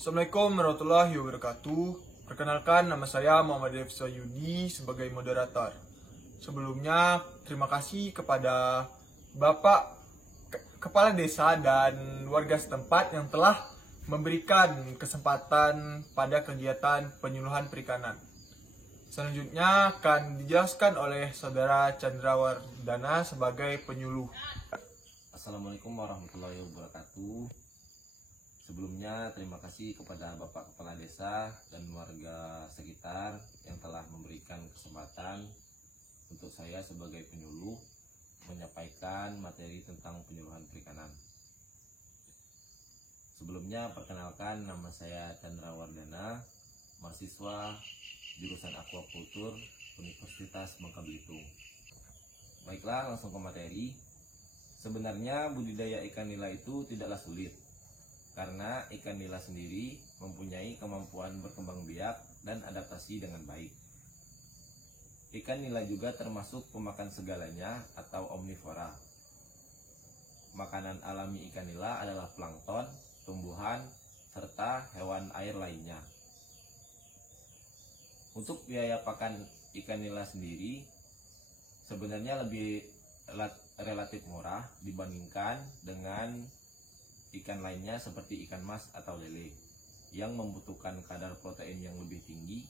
Assalamualaikum warahmatullahi wabarakatuh. Perkenalkan, nama saya Muhammad Defsa Yudi sebagai moderator. Sebelumnya, terima kasih kepada Bapak Kepala Desa dan warga setempat yang telah memberikan kesempatan pada kegiatan penyuluhan perikanan. Selanjutnya akan dijelaskan oleh Saudara Chandrawardana sebagai penyuluh. Assalamualaikum warahmatullahi wabarakatuh. Sebelumnya terima kasih kepada Bapak Kepala Desa dan warga sekitar yang telah memberikan kesempatan untuk saya sebagai penyuluh menyampaikan materi tentang penyuluhan perikanan. Sebelumnya perkenalkan, nama saya Chandrawardana, mahasiswa jurusan Aquacultur Universitas Bangka Belitung. Baiklah, langsung ke materi. Sebenarnya budidaya ikan nila itu tidaklah sulit, karena ikan nila sendiri mempunyai kemampuan berkembang biak dan adaptasi dengan baik. Ikan nila juga termasuk pemakan segalanya atau omnivora. Makanan alami ikan nila adalah plankton, tumbuhan, serta hewan air lainnya. Untuk biaya pakan ikan nila sendiri sebenarnya lebih relatif murah dibandingkan dengan ikan lainnya seperti ikan mas atau lele yang membutuhkan kadar protein yang lebih tinggi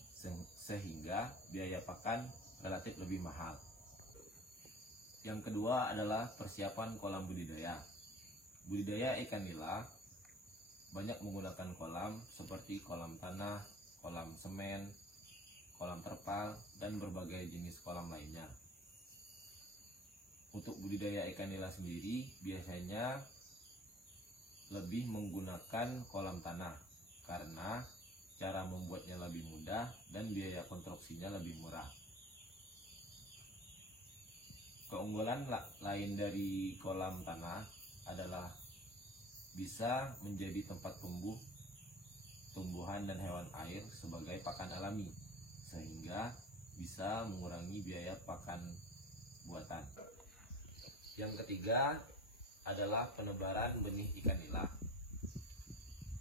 sehingga biaya pakan relatif lebih mahal. Yang kedua adalah persiapan kolam budidaya. Budidaya ikan nila banyak menggunakan kolam seperti kolam tanah, kolam semen, kolam terpal, dan berbagai jenis kolam lainnya. Untuk budidaya ikan nila sendiri biasanya lebih menggunakan kolam tanah karena cara membuatnya lebih mudah dan biaya konstruksinya lebih murah. Keunggulan lain dari kolam tanah adalah bisa menjadi tempat tumbuhan dan hewan air sebagai pakan alami, sehingga bisa mengurangi biaya pakan buatan. Yang ketiga adalah penebaran benih ikan nila.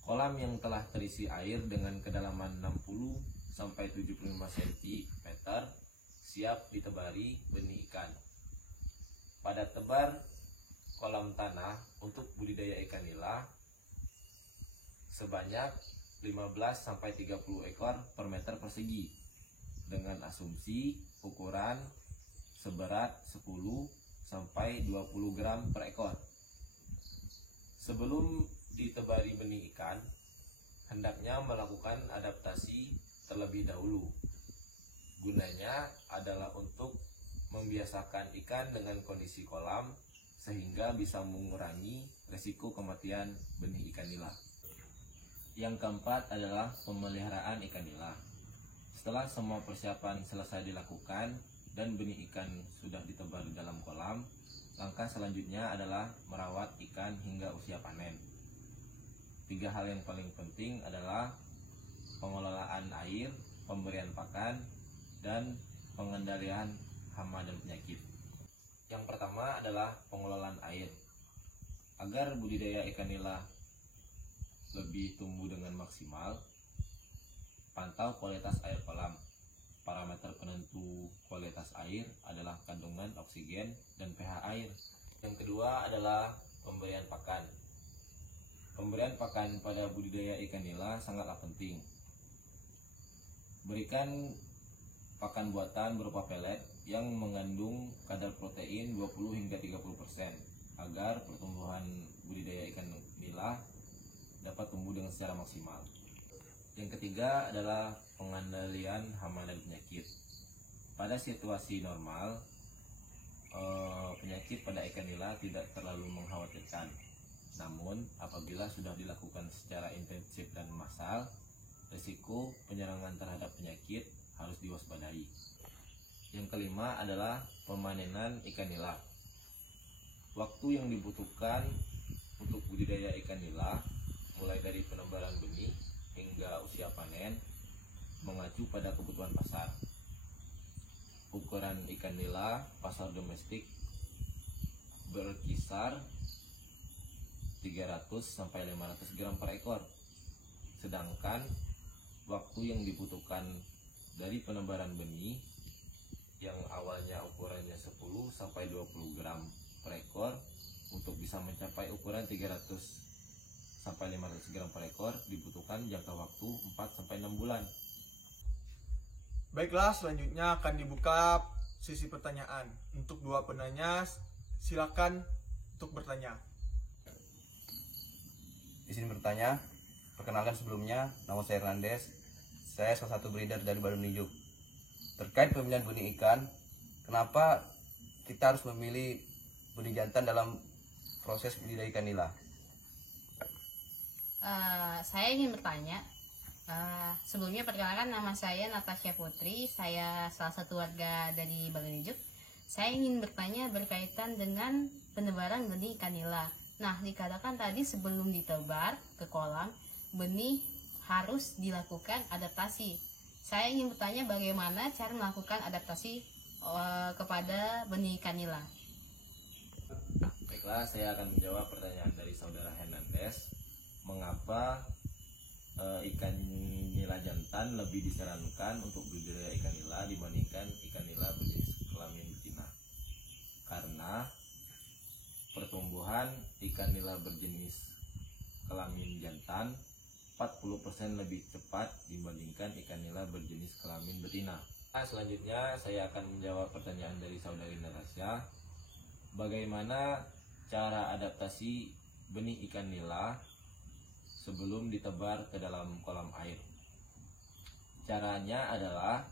Kolam yang telah terisi air dengan kedalaman 60-75 cm siap ditebari benih ikan. Pada tebar kolam tanah untuk budidaya ikan nila sebanyak 15-30 ekor per meter persegi dengan asumsi ukuran seberat 10-20 gram per ekor. Sebelum ditebari benih ikan, hendaknya melakukan adaptasi terlebih dahulu. Gunanya adalah untuk membiasakan ikan dengan kondisi kolam sehingga bisa mengurangi risiko kematian benih ikan nila. Yang keempat adalah pemeliharaan ikan nila. Setelah semua persiapan selesai dilakukan dan benih ikan sudah ditebar di dalam kolam, langkah selanjutnya adalah merawat ikan hingga usia panen. 3 hal yang paling penting adalah pengelolaan air, pemberian pakan, dan pengendalian hama dan penyakit. Yang pertama adalah pengelolaan air. Agar budidaya ikan nila lebih tumbuh dengan maksimal, pantau kualitas air kolam. Parameter penentu kualitas air adalah kandungan oksigen dan pH air. Yang kedua adalah pemberian pakan. Pemberian pakan pada budidaya ikan nila sangatlah penting. Berikan pakan buatan berupa pelet yang mengandung kadar protein 20-30% agar pertumbuhan budidaya ikan nila dapat tumbuh dengan secara maksimal. Yang ketiga adalah pengendalian hama dan penyakit. Pada situasi normal, penyakit pada ikan nila tidak terlalu mengkhawatirkan. Namun, apabila sudah dilakukan secara intensif dan massal, risiko penyerangan terhadap penyakit harus diwaspadai. Yang kelima adalah pemanenan ikan nila. Waktu yang dibutuhkan untuk budidaya ikan nila mulai dari penebaran benih hingga usia panen mengacu pada kebutuhan pasar. Ukuran ikan nila pasar domestik berkisar 300-500 gram per ekor. Sedangkan waktu yang dibutuhkan dari penebaran benih yang awalnya ukurannya 10 sampai 20 gram per ekor untuk bisa mencapai ukuran 300 sampai 500 gram per ekor dibutuhkan jangka waktu 4 sampai 6 bulan. Baiklah, selanjutnya akan dibuka sesi pertanyaan. Untuk dua penanya, silakan untuk bertanya. Izin bertanya, perkenalkan sebelumnya, nama saya Hernandez. Saya salah satu breeder dari Balun Nijuk. Terkait pemilihan benih ikan, kenapa kita harus memilih benih jantan dalam proses budidaya ikan nila? Saya ingin bertanya. Sebelumnya perkenalkan, nama saya Natasha Putri. Saya salah satu warga dari Balun Nijuk. Saya ingin bertanya berkaitan dengan penebaran benih ikan nila. Nah, dikatakan tadi sebelum ditebar ke kolam, benih harus dilakukan adaptasi. Saya ingin bertanya bagaimana cara melakukan adaptasi kepada benih ikan nila. Baiklah, saya akan menjawab pertanyaan dari saudara Hernandez. Mengapa ikan nila jantan lebih disarankan untuk budidaya ikan nila dibandingkan ikan nila berjenis kelamin betina? Karena pertumbuhan ikan nila berjenis kelamin jantan 40% lebih cepat dibandingkan ikan nila berjenis kelamin betina. Selanjutnya saya akan menjawab pertanyaan dari saudari Natasha. Bagaimana cara adaptasi benih ikan nila sebelum ditebar ke dalam kolam air? Caranya adalah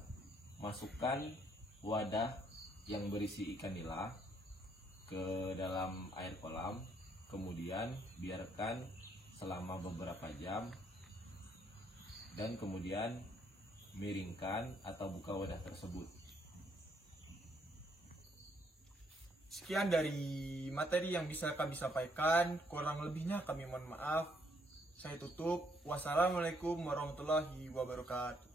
masukkan wadah yang berisi ikan nila ke dalam air kolam, kemudian biarkan selama beberapa jam, dan kemudian miringkan atau buka wadah tersebut. Sekian dari materi yang bisa kami sampaikan, kurang lebihnya kami mohon maaf. Saya tutup. Wassalamualaikum warahmatullahi wabarakatuh.